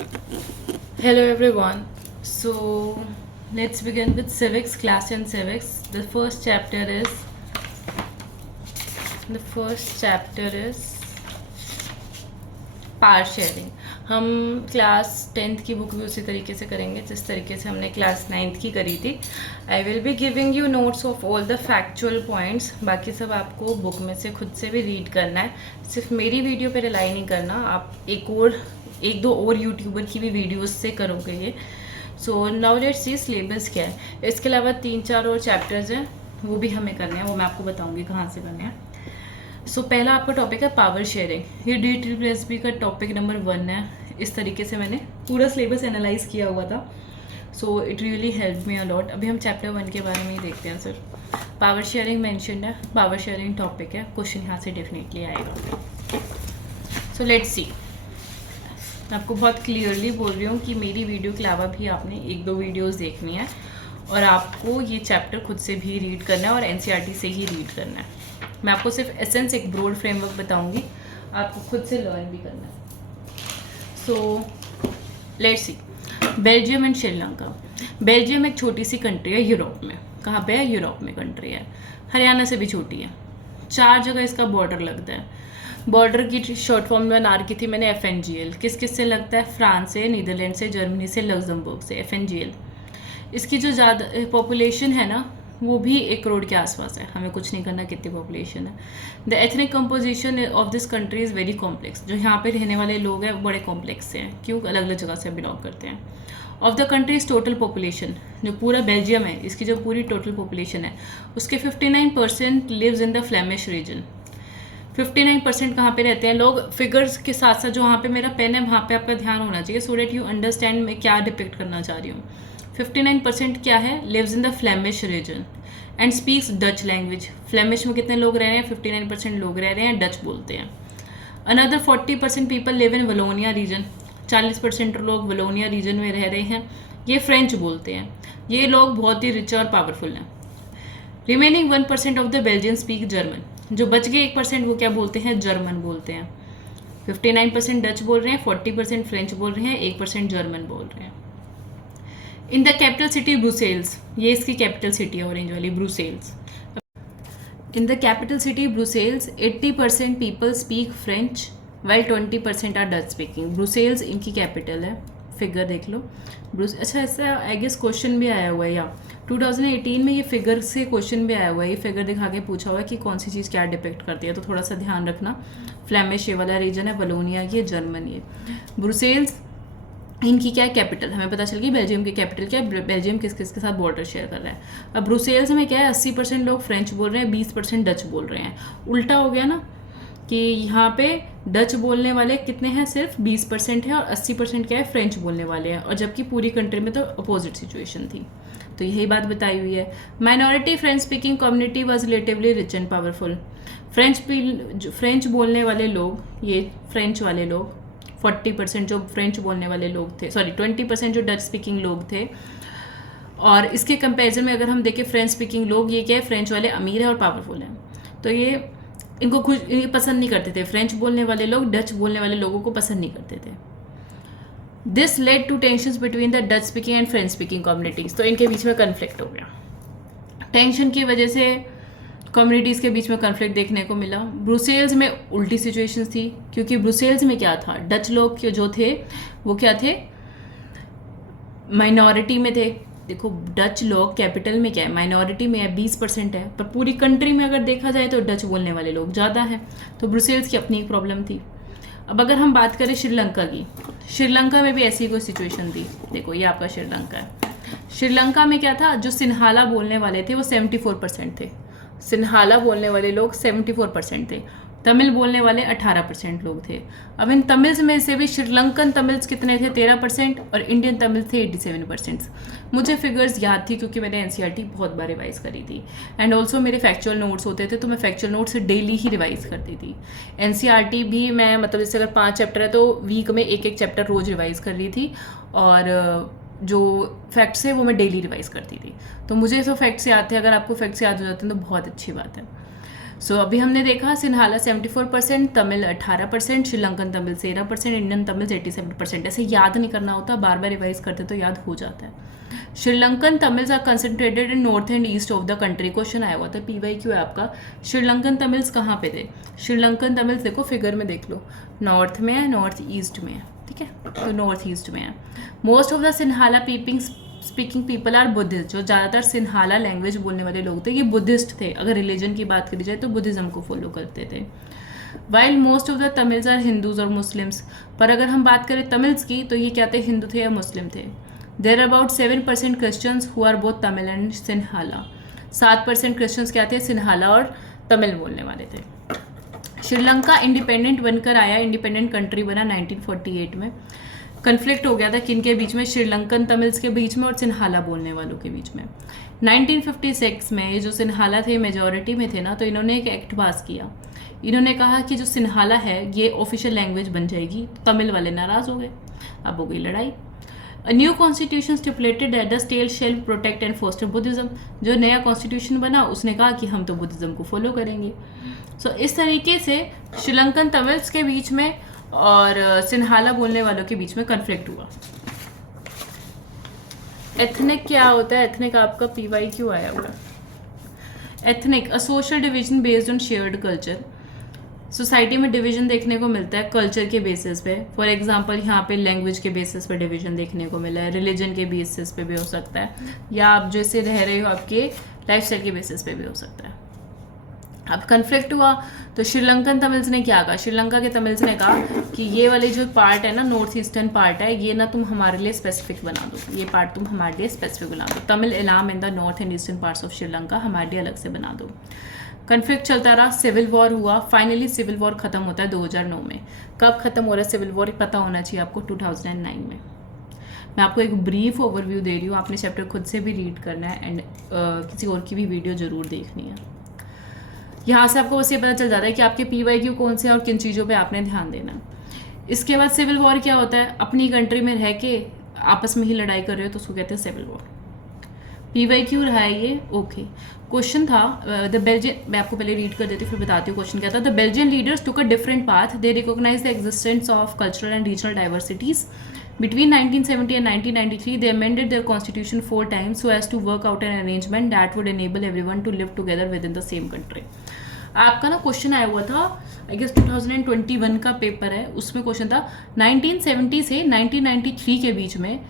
Hello everyone. So let's begin with civics, class 10 civics. The first chapter is power sharing. हम class 10th की book भी उसी तरीके से करेंगे जिस तरीके से हमने क्लास 9th की करी थी. I will be giving you notes of all the factual points. बाकी सब आपको बुक में से खुद से भी रीड करना है. सिर्फ मेरी वीडियो पे रिलाई नहीं करना, आप एक दो और यूट्यूबर की भी वीडियोस से करोगे ये. So now let's see syllabus क्या है. इसके अलावा 3-4 और चैप्टर्स हैं, वो भी हमें करने हैं. वो मैं आपको बताऊंगी कहाँ से करने हैं. सो पहला आपका टॉपिक है पावर शेयरिंग. ये DSSP का टॉपिक नंबर 1 है. इस तरीके से मैंने पूरा सिलेबस एनालाइज किया हुआ था. So it really help me a lot. अभी हम चैप्टर 1 के बारे में ही देखते हैं. सर पावर शेयरिंग मैंशनड है, पावर शेयरिंग टॉपिक है, क्वेश्चन यहाँ से डेफिनेटली आएगा. So let's see. मैं आपको बहुत क्लियरली बोल रही हूँ कि मेरी वीडियो के अलावा भी आपने 1-2 वीडियोस देखनी है और आपको ये चैप्टर खुद से भी रीड करना है और NCERT से ही रीड करना है. मैं आपको सिर्फ एसेंस, एक ब्रॉड फ्रेमवर्क बताऊंगी, आपको खुद से लर्न भी करना है. So let's see. Belgium and Sri Lanka. Belgium एक छोटी सी कंट्री है यूरोप में. कहाँ पे है? यूरोप में कंट्री है. हरियाणा से भी छोटी है. 4 जगह इसका बॉर्डर लगता है. बॉर्डर की शॉर्ट फॉर्म में बना रखी थी मैंने FNGL. किस किस से लगता है? फ्रांस से, नीदरलैंड से, जर्मनी से, लग्जमबर्ग से. FNGL. इसकी जो ज़्यादा पॉपुलेशन है ना, वो भी 1 करोड़ के आसपास है. हमें कुछ नहीं करना कितनी पॉपुलेशन है. The ethnic composition of this country is very complex. जो यहाँ पे रहने वाले लोग हैं बड़े कॉम्प्लेक्स से हैं. क्यों? अलग अलग जगह से बिलोंग करते हैं. Of the countries total population, जो पूरा बेल्जियम है, इसकी जो पूरी टोटल पॉपुलेशन है, उसके 59% lives in the Flemish region. 59% कहाँ पे रहते हैं लोग? फिगर्स के साथ साथ जो वहाँ पे मेरा पेन है वहाँ पे आपका ध्यान होना चाहिए, सो डेट यू अंडरस्टैंड मैं क्या डिपिक्ट करना चाह रही हूँ. 59% क्या है? Lives in the Flemish region and speaks Dutch language. Flemish में कितने लोग रह रहे हैं? 59% लोग रह रहे हैं, डच बोलते हैं. Another 40% people live in Wallonia region. 40% लोग वलोनिया रीजन में रह रहे हैं, ये फ्रेंच बोलते हैं. ये लोग बहुत ही रिच और पावरफुल हैं. Remaining 1% of the Belgian speak German. जो बच गए 1% वो क्या बोलते हैं? जर्मन बोलते हैं. 59% डच बोल रहे हैं, 40% फ्रेंच बोल रहे हैं, 1% जर्मन बोल रहे हैं. In the capital city Brussels, ये इसकी कैपिटल सिटी है ऑरेंज वाली, Brussels. In the capital city Brussels 80% people speak French well 20% are Dutch speaking. Brussels इनकी कैपिटल है. फिगर देख लो. अच्छा, ऐसा आई गेस क्वेश्चन भी आया हुआ है, या 2018 में ये फिगर से क्वेश्चन भी आया हुआ है. ये फिगर दिखा के पूछा हुआ है कि कौन सी चीज़ क्या डिपेक्ट करती है, तो थोड़ा सा ध्यान रखना. फ्लेमिश ये वाला रीजन है, वलोनिया ये, जर्मन ये. ब्रुसेल्स इनकी क्या है? कैपिटल. हमें पता चल गई बेल्जियम की कैपिटल क्या है. बेल्जियम किस किस के साथ बॉर्डर शेयर कर रहा है. अब ब्रुसेल्स में क्या है? 80% लोग फ्रेंच बोल रहे हैं, 20% डच बोल रहे हैं. उल्टा हो गया ना कि यहाँ पे डच बोलने वाले कितने हैं? सिर्फ 20% है, और 80% क्या है? फ्रेंच बोलने वाले हैं. और जबकि पूरी कंट्री में तो अपोजिट सिचुएशन थी. तो यही बात बताई हुई है. Minority French speaking community was relatively rich and powerful. French बोलने वाले लोग, ये फ्रेंच वाले लोग 40% जो फ्रेंच बोलने वाले लोग थे, 20% जो डच स्पीकिंग लोग थे. और इसके कंपैरिजन में अगर हम देखें फ्रेंच स्पीकिंग लोग, ये क्या है? फ्रेंच वाले अमीर है और पावरफुल हैं. तो ये इनको कुछ ये पसंद नहीं करते थे. फ्रेंच बोलने वाले लोग डच बोलने वाले लोगों को पसंद नहीं करते थे. This led to tension between the Dutch speaking and French speaking communities. तो इनके बीच में कन्फ्लिक्ट हो गया. टेंशन की वजह से कम्युनिटीज़ के बीच में कन्फ्लिक्ट देखने को मिला. ब्रुसेल्स में उल्टी सिचुएशंस थी, क्योंकि ब्रुसेल्स में क्या था? डच लोग जो थे वो क्या थे? माइनॉरिटी में थे. देखो, डच लोग कैपिटल में क्या है? माइनॉरिटी में है, 20% है. पर पूरी कंट्री में अगर देखा जाए तो डच बोलने वाले लोग ज़्यादा हैं. तो ब्रुसेल्स की अपनी एक प्रॉब्लम थी. अब अगर हम बात करें श्रीलंका की, श्रीलंका में भी ऐसी कोई सिचुएशन थी. देखो, ये आपका श्रीलंका है. श्रीलंका में क्या था? जो सिन्हाला बोलने वाले थे वो 74% थे. सिन्हाला बोलने वाले लोग 74% थे. तमिल बोलने वाले 18% लोग थे. अब इन तमिल्स में से भी श्रीलंकन तमिल्स कितने थे? 13%, और इंडियन तमिल थे 87%. मुझे फिगर्स याद थी क्योंकि मैंने NCERT बहुत बार रिवाइज करी थी. एंड ऑल्सो मेरे फैक्चुअल नोट्स होते थे, तो मैं फैक्चुअल नोट्स डेली ही रिवाइज करती थी. NCERT भी मैं, मतलब जैसे अगर 5 चैप्टर है तो वीक में एक चैप्टर रोज रिवाइज कर रही थी. और जो फैक्ट्स है वो मैं डेली रिवाइज करती थी. तो मुझे तो फैक्ट्स याद थे. अगर आपको फैक्ट्स याद हो जाते हैं तो बहुत अच्छी बात है. सो अभी हमने देखा सिन्हाला 74%, तमिल 18%, श्रीलंकन तमिल 13%, इंडियन तमिल 87%। ऐसे याद नहीं करना होता, बार बार रिवाइज करते तो याद हो जाता है। Sri Lankan Tamils are concentrated in north and east of the country. Question आया हुआ था, PYQ है आपका, श्रीलंकन तमिल्स कहाँ पे थे? श्रीलंकन तमिल्स देखो फिगर में देख लो, नॉर्थ में है, नॉर्थ ईस्ट में है, ठीक है, तो नॉर्थ ईस्ट में है। Most of the Sinhala speaking people are Buddhist. जो ज़्यादातर सिन्हाला लैंग्वेज बोलने वाले लोग थे ये बुद्धिस्ट थे। अगर रिलीजन की बात करी जाए तो बुद्धिज़्म को फॉलो करते थे। While most of the Tamils are Hindus और मुस्लिम्स, पर अगर हम बात करें तमिल्स की तो ये क्या थे, हिंदू थे या मुस्लिम थे। There about 7% Christians who are both Tamil and Sinhala. 7% Christians क्या थे, सिन्हाला और तमिल बोलने वाले थे। श्रीलंका इंडिपेंडेंट बनकर आया, इंडिपेंडेंट कंट्री बना 1948 में। कन्फ्लिक्ट हो गया था किन के बीच में, श्रीलंकन तमिल्स के बीच में और सिन्हाला बोलने वालों के बीच में। 1956 में ये जो सिन्हाला थे मेजॉरिटी में थे ना, तो इन्होंने एक एक्ट पास किया। इन्होंने कहा कि जो सिन्हाला है ये ऑफिशियल लैंग्वेज बन जाएगी। तमिल वाले नाराज़ हो गए, अब हो गई लड़ाई। A new constitution stipulated that the state shall protect and foster Buddhism। जो नया कॉन्स्टिट्यूशन बना उसने कहा कि हम तो बुद्धिज़्म को फॉलो करेंगे। सो इस तरीके से श्रीलंकन तमिल्स के बीच में और सिन्हाला बोलने वालों के बीच में कन्फ्लिक्ट हुआ। एथनिक क्या होता है? एथनिक आपका PYQ आया हुआ। Ethnic a social division based on shared culture. Society में डिवीजन देखने को मिलता है कल्चर के बेसिस पे। फॉर एग्जांपल यहाँ पे लैंग्वेज के बेसिस पे डिवीजन देखने को मिला है, रिलीजन के बेसिस पे भी हो सकता है, या आप जैसे रह रहे हो आपके लाइफस्टाइल के बेसिस पे भी हो सकता है। अब कन्फ्लिक्ट हुआ तो श्रीलंकन तमिल्स ने क्या कहा, श्रीलंका के तमिल्स ने कहा कि ये वाली जो पार्ट है ना, नॉर्थ ईस्टर्न पार्ट है, ये ना तुम हमारे लिए स्पेसिफिक बना दो, ये पार्ट तुम हमारे लिए स्पेसिफिक बना दो। Tamil Ilam in the north and eastern parts of Sri Lanka हमारे लिए अलग से बना दो। कन्फ्लिक्ट चलता रहा, सिविल वॉर हुआ। फाइनली सिविल वॉर खत्म होता है 2009 में। कब खत्म हो रहा है सिविल वॉर, पता होना चाहिए आपको, 2009 में। मैं आपको एक ब्रीफ ओवरव्यू दे रही हूँ, आपने चैप्टर खुद से भी रीड करना है एंड किसी और की भी वीडियो ज़रूर देखनी है। यहाँ से आपको बस ये पता चल जाता है कि आपके PYQ कौन से हैं और किन चीज़ों पे आपने ध्यान देना है। इसके बाद सिविल वॉर क्या होता है, अपनी कंट्री में रह के आपस में ही लड़ाई कर रहे हो तो उसको कहते हैं सिविल वॉर। PYQ रहा है ये, ओके। क्वेश्चन था द बेल्जियन, मैं आपको पहले रीड कर देती हूँ फिर बताती हूँ क्वेश्चन क्या था। The Belgian leaders took a different path, they recognize the existence of cultural and regional diversities. Between 1970 and 1993, they amended their constitution 4 times so as to work out an arrangement that would enable everyone to live together within the same country। आपका ना question आया हुआ था, I guess 2021 का paper है, उसमें question था 1970 से 1993 के बीच में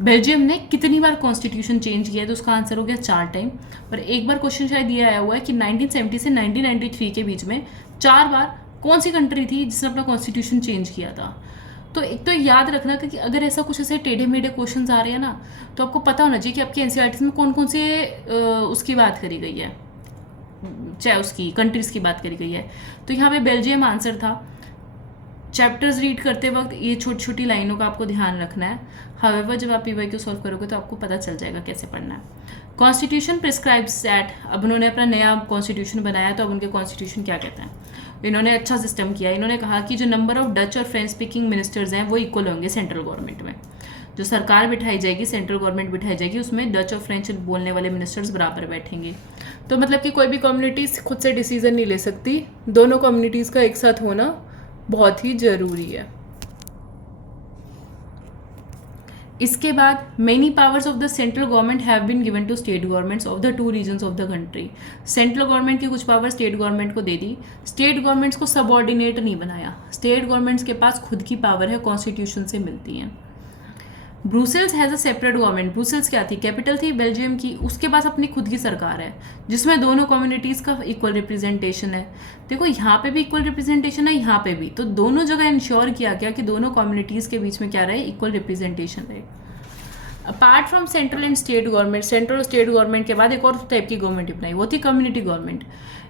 बेल्जियम ने कितनी बार कॉन्स्टिट्यूशन चेंज किया है, तो उसका आंसर हो गया 4 टाइम। और एक बार क्वेश्चन शायद ये आया हुआ है कि 1970 से 1993 के बीच में 4 बार कौन सी कंट्री थी जिसने अपना कॉन्स्टिट्यूशन चेंज किया था। तो एक तो याद रखना कि अगर ऐसा कुछ ऐसे टेढ़े मेढ़े क्वेश्चन आ रहे हैं ना, तो आपको पता होना चाहिए कि आपके NCERT में कौन कौन से उसकी बात करी गई है, चाहे उसकी कंट्रीज़ की बात करी गई है। तो यहाँ पे बेल्जियम आंसर था। चैप्टर्स रीड करते वक्त ये छोटी छोटी लाइनों का आपको ध्यान रखना है। हावेवर जब आप PYQ सॉल्व करोगे तो आपको पता चल जाएगा कैसे पढ़ना है। कॉन्स्टिट्यूशन प्रिस्क्राइब्स दैट, अब उन्होंने अपना नया कॉन्स्टिट्यूशन बनाया तो अब उनके कॉन्स्टिट्यूशन क्या कहते हैं, इन्होंने अच्छा सिस्टम किया। इन्होंने कहा कि जो नंबर ऑफ डच और फ्रेंच स्पीकिंग मिनिस्टर्स हैं वो इक्वल होंगे सेंट्रल गवर्नमेंट में। जो सरकार बिठाई जाएगी, सेंट्रल गवर्नमेंट बिठाई जाएगी, उसमें डच और फ्रेंच बोलने वाले मिनिस्टर्स बराबर बैठेंगे। तो मतलब कि कोई भी कम्युनिटी खुद से डिसीजन नहीं ले सकती, दोनों कम्युनिटीज़ का एक साथ होना बहुत ही ज़रूरी है। इसके बाद many powers of the central government have been given to state governments of the 2 regions of the country. Central government की कुछ पावर स्टेट गवर्नमेंट को दे दी, स्टेट गवर्नमेंट्स को सबऑर्डिनेट नहीं बनाया। स्टेट गवर्नमेंट्स के पास खुद की पावर है, कॉन्स्टिट्यूशन से मिलती हैं। Brussels has a separate government. Brussels क्या थी, कैपिटल थी बेल्जियम की, उसके पास अपनी खुद की सरकार है जिसमें दोनों कम्युनिटीज़ का इक्वल रिप्रेजेंटेशन है। देखो यहाँ पे भी इक्वल रिप्रेजेंटेशन है, यहाँ पे भी, तो दोनों जगह इंश्योर किया गया कि दोनों कम्युनिटीज़ के बीच में क्या रहे, इक्वल रिप्रेजेंटेशन रहे। Apart from central and state government, central और स्टेट गवर्नमेंट के बाद एक और टाइप की गवर्नमेंट बनाई, वो थी community government.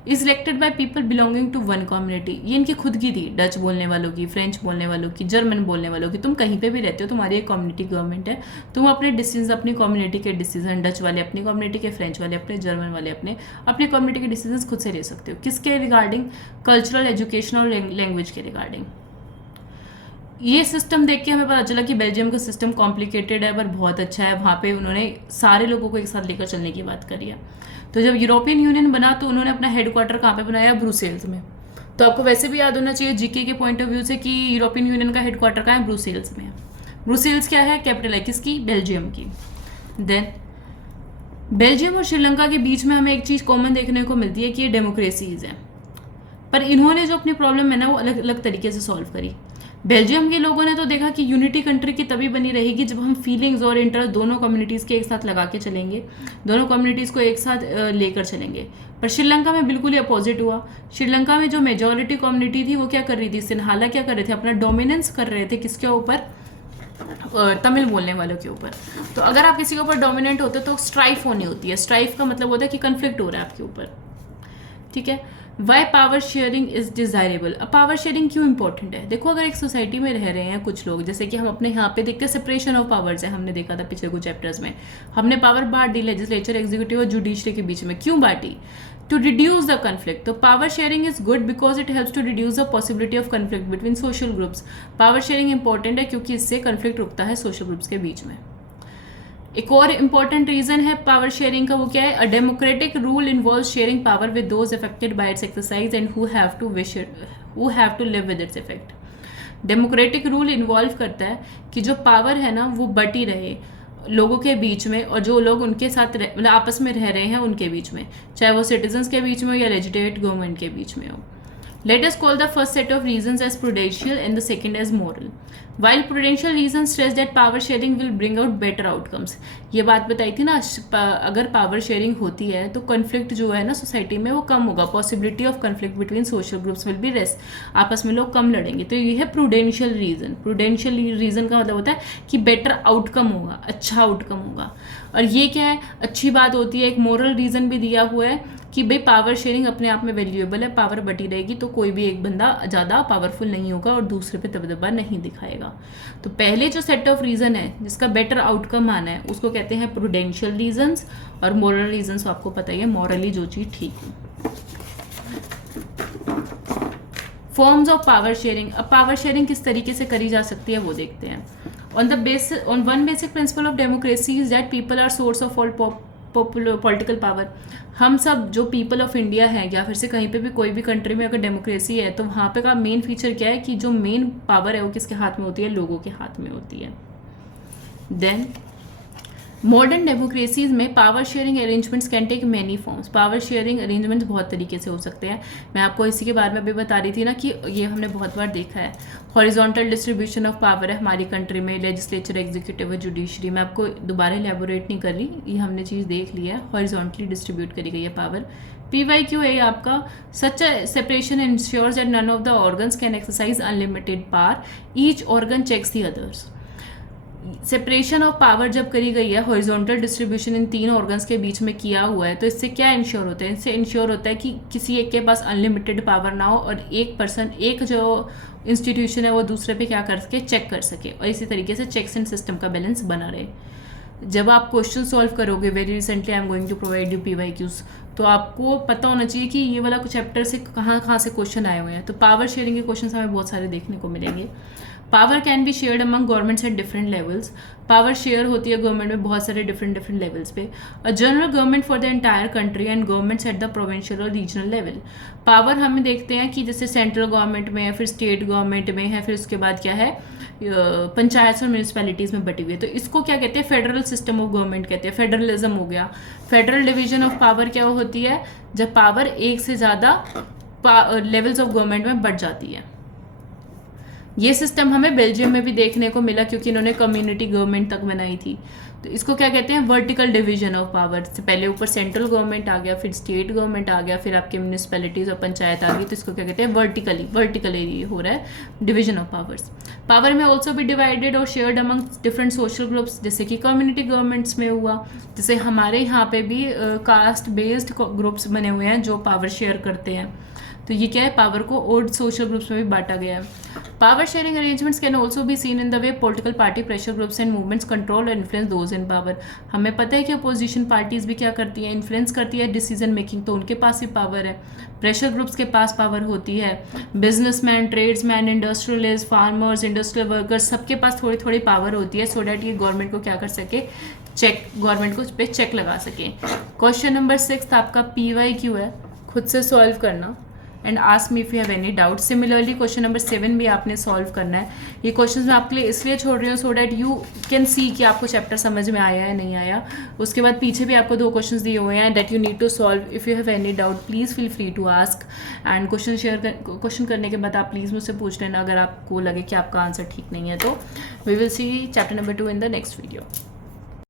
Is elected by people belonging to one community. ये इनकी खुद की थी, डच बोलने वालों की, फ्रेंच बोलने वालों की, जर्मन बोलने वालों की। तुम कहीं पे भी रहते हो, तुम्हारी एक कम्युनिटी गवर्नमेंट है, तुम अपने डिसीजन, अपनी कम्युनिटी के डिसीजन, डच वाले अपनी कम्युनिटी के, फ्रेंच वाले अपने, जर्मन वाले अपनी कम्युनिटी के डिसीजन खुद से ले सकते हो। किसके रिगार्डिंग, कल्चरल, एजुकेशनल और लैंग्वेज के रिगार्डिंग। ये सिस्टम देख के हमें पता चला कि बेल्जियम का सिस्टम कॉम्प्लिकेटेड है पर बहुत अच्छा है। वहाँ पे उन्होंने सारे लोगों को एक साथ लेकर चलने की बात करी है। तो जब यूरोपियन यूनियन बना तो उन्होंने अपना हेडक्वार्टर कहाँ पे बनाया? ब्रुसेल्स में। तो आपको वैसे भी याद होना चाहिए जीके के पॉइंट ऑफ व्यू से कि यूरोपियन यूनियन का हेडक्वार्टर कहाँ है? ब्रुसेल्स में है। ब्रुसेल्स क्या है? कैपिटल है किसकी? बेल्जियम की। देन बेल्जियम और श्रीलंका के बीच में हमें एक चीज़ कॉमन देखने को मिलती है कि ये डेमोक्रेसीज हैं, पर इन्होंने जो अपनी प्रॉब्लम है ना वो अलग अलग तरीके से सॉल्व करी। बेल्जियम के लोगों ने तो देखा कि यूनिटी कंट्री की तभी बनी रहेगी जब हम फीलिंग्स और इंटरेस्ट दोनों कम्युनिटीज़ के एक साथ लगा के चलेंगे, दोनों कम्युनिटीज़ को एक साथ लेकर चलेंगे। पर श्रीलंका में बिल्कुल ही अपोजिट हुआ। श्रीलंका में जो मेजॉरिटी कम्युनिटी थी वो क्या कर रही थी? सिन्हाला क्या कर रहे थे? अपना डोमिनेंस कर रहे थे किसके ऊपर? तमिल बोलने वालों के ऊपर। तो अगर आप किसी के ऊपर डोमिनेंट होते तो स्ट्राइफ होनी होती है। स्ट्राइफ का मतलब होता है कि कन्फ्लिक्ट हो रहा है आपके ऊपर, ठीक है। Why power sharing is desirable. अब पावर शेयरिंग क्यों इंपॉर्टेंट है? देखो अगर एक सोसाइटी में रह रहे हैं कुछ लोग, जैसे कि हम अपने यहाँ पे देखते हैं सेपरेशन ऑफ पावर्स है, हमने देखा था पिछले कुछ चैप्टर्स में, हमने पावर बांट दी लेजिस्लेचर, एग्जीक्यूटिव और जुडिशरी के बीच में। क्यों बांटी? To reduce the conflict. तो power sharing is good because it helps to reduce the possibility of conflict between social groups. Power sharing important है क्योंकि इससे कन्फ्लिक्ट रुकता है सोशल ग्रुप्स के बीच में। एक और इंपॉर्टेंट रीजन है पावर शेयरिंग का, वो क्या है? A democratic rule involve sharing power with those affected by its exercise and who have to live with its effect. Democratic rule involve करता है कि जो पावर है ना वो बटी रहे लोगों के बीच में, और जो लोग उनके साथ मतलब आपस में रह रहे हैं उनके बीच में, चाहे वो सिटीजन्स के बीच में हो या लेजिस्लेटिव गवर्नमेंट के बीच में हो। Let us call the first set of reasons as prudential and the second as moral. While prudential reasons stress that power sharing will bring out better outcomes. ये बात बताई थी ना, अगर पावर शेयरिंग होती है तो कन्फ्लिक्ट जो है ना सोसाइटी में वो कम होगा, possibility of conflict between social groups will be less, आपस में लोग कम लड़ेंगे। तो ये है प्रूडेंशियल रीजन। प्रूडेंशियल रीजन का मतलब होता है कि बेटर आउटकम होगा, अच्छा आउटकम होगा। और ये क्या है? अच्छी बात होती है। एक मोरल रीजन भी दिया हुआ है कि भाई पावर शेयरिंग अपने आप में वैल्यूएबल है, पावर बटी रहेगी तो कोई भी एक बंदा ज़्यादा पावरफुल नहीं होगा और दूसरे पे दबदबा नहीं दिखाएगा। तो पहले जो सेट ऑफ रीज़न है जिसका बेटर आउटकम आना है उसको कहते हैं प्रूडेंशियल रीजंस, और मोरल रीजंस आपको पता ही है, मॉरली जो चीज़ ठीक हो। Forms of power sharing. अब पावर शेयरिंग किस तरीके से करी जा सकती है वो देखते हैं। On one basic principle of democracy is that people are source of all political power. हम सब जो पीपल ऑफ इंडिया है या फिर से कहीं पे भी कोई भी कंट्री में अगर डेमोक्रेसी है तो वहाँ पे का मेन फीचर क्या है कि जो मेन पावर है वो किसके हाथ में होती है? लोगों के हाथ में होती है। देन मॉडर्न डेमोक्रेसीज में power sharing arrangements can take many forms. Power sharing arrangements बहुत तरीके से हो सकते हैं। मैं आपको इसी के बारे में भी बता रही थी ना कि ये हमने बहुत बार देखा है। हॉरिजॉन्टल डिस्ट्रीब्यूशन ऑफ पावर है हमारी कंट्री में, लेजिस्लेचर, एग्जीक्यूटिव और जुडिशरी। मैं आपको दोबारा एलैबोरेट नहीं कर रही, ये हमने चीज़ देख ली है। हॉरिजॉन्टली डिस्ट्रीब्यूट करी गई है पावर। PYQ है आपका, such separation ensures that none of the organs can exercise unlimited power, each organ checks the others. Separation of power जब करी गई है, हॉरिजॉन्टल डिस्ट्रीब्यूशन इन तीन ऑर्गन्स के बीच में किया हुआ है, तो इससे क्या इंश्योर होता है? इससे इंश्योर होता है कि किसी एक के पास अनलिमिटेड पावर ना हो और एक पर्सन, एक जो इंस्टीट्यूशन है वो दूसरे पे क्या कर सके? चेक कर सके, और इसी तरीके से चेक्स एंड सिस्टम का बैलेंस बना रहे। जब आप क्वेश्चन सॉल्व करोगे, very recently I am going to provide you PYQs, तो आपको पता होना चाहिए कि ये वाला चैप्टर से कहाँ से क्वेश्चन आए हुए हैं। तो पावर शेयरिंग के क्वेश्चन हमें बहुत सारे देखने को मिलेंगे। Power can be shared among governments at different levels. Power share होती है गवर्नमेंट में बहुत सारे डिफरेंट लेवल्स पे। A general government for the entire country and governments at the provincial और रीजनल लेवल। पावर हमें देखते हैं कि जैसे सेंट्रल गवर्नमेंट में है, फिर स्टेट गवर्नमेंट में है, फिर उसके बाद क्या है पंचायत और म्यूनिसिपैलिटीज़ में बटी हुई है। तो इसको क्या कहते हैं? फेडरल सिस्टम ऑफ गवर्नमेंट कहते हैं। फेडरलिज्म हो गया। फेडरल डिवीजन ऑफ पावर क्या होती है? जब पावर एक से ज़्यादा लेवल्स ऑफ गवर्नमेंट में बढ़ जाती है। ये सिस्टम हमें बेल्जियम में भी देखने को मिला क्योंकि इन्होंने कम्युनिटी गवर्नमेंट तक बनाई थी। तो इसको क्या कहते हैं? Vertical division of power. से पहले ऊपर सेंट्रल गवर्नमेंट आ गया, फिर स्टेट गवर्नमेंट आ गया, फिर आपके म्यूनिसिपैलिटीज़ और पंचायत आ गई। तो इसको क्या कहते हैं? वर्टिकली हो रहा है डिवीजन ऑफ पावर्स। पावर में ऑल्सो भी डिवाइडेड और shared among different social groups, जैसे कि कम्युनिटी गवर्नमेंट्स में हुआ। जैसे हमारे यहाँ पे भी कास्ट बेस्ड ग्रुप्स बने हुए हैं जो पावर शेयर करते हैं। तो ये क्या है? पावर को और सोशल ग्रुप्स में भी बांटा गया है। Power sharing arrangements can also be seen in the way political party pressure groups and movements control or influence those in power. हमें पता है कि अपोजिशन पार्टीज भी क्या करती हैं, इन्फ्लुएंस करती है डिसीजन मेकिंग, तो उनके पास ही पावर है. प्रेशर ग्रुप्स के पास पावर होती है. Businessman, tradesman, industrialist, farmers, industrial workers, सबके पास थोड़ी थोड़ी पावर होती है सो डैट ये गवर्नमेंट को क्या कर सके, गवर्नमेंट को उस पर चेक लगा सके. क्वेश्चन नंबर 6 आपका PYQ है, खुद से सॉल्व करना and ask me if you have any doubt. Similarly question number 7 भी आपने सॉल्व करना है. ये क्वेश्चंस मैं आपके लिए इसलिए छोड़ रही हूँ so that you can see कि आपको चैप्टर समझ में आया है नहीं आया. उसके बाद पीछे भी आपको 2 क्वेश्चंस दिए हुए हैं that you need to solve. If you have any doubt please feel free to ask and question करने के बाद आप प्लीज़ मुझसे पूछ लेना अगर आपको लगे कि आपका आंसर ठीक नहीं है तो. We will see chapter number 2 in the next video.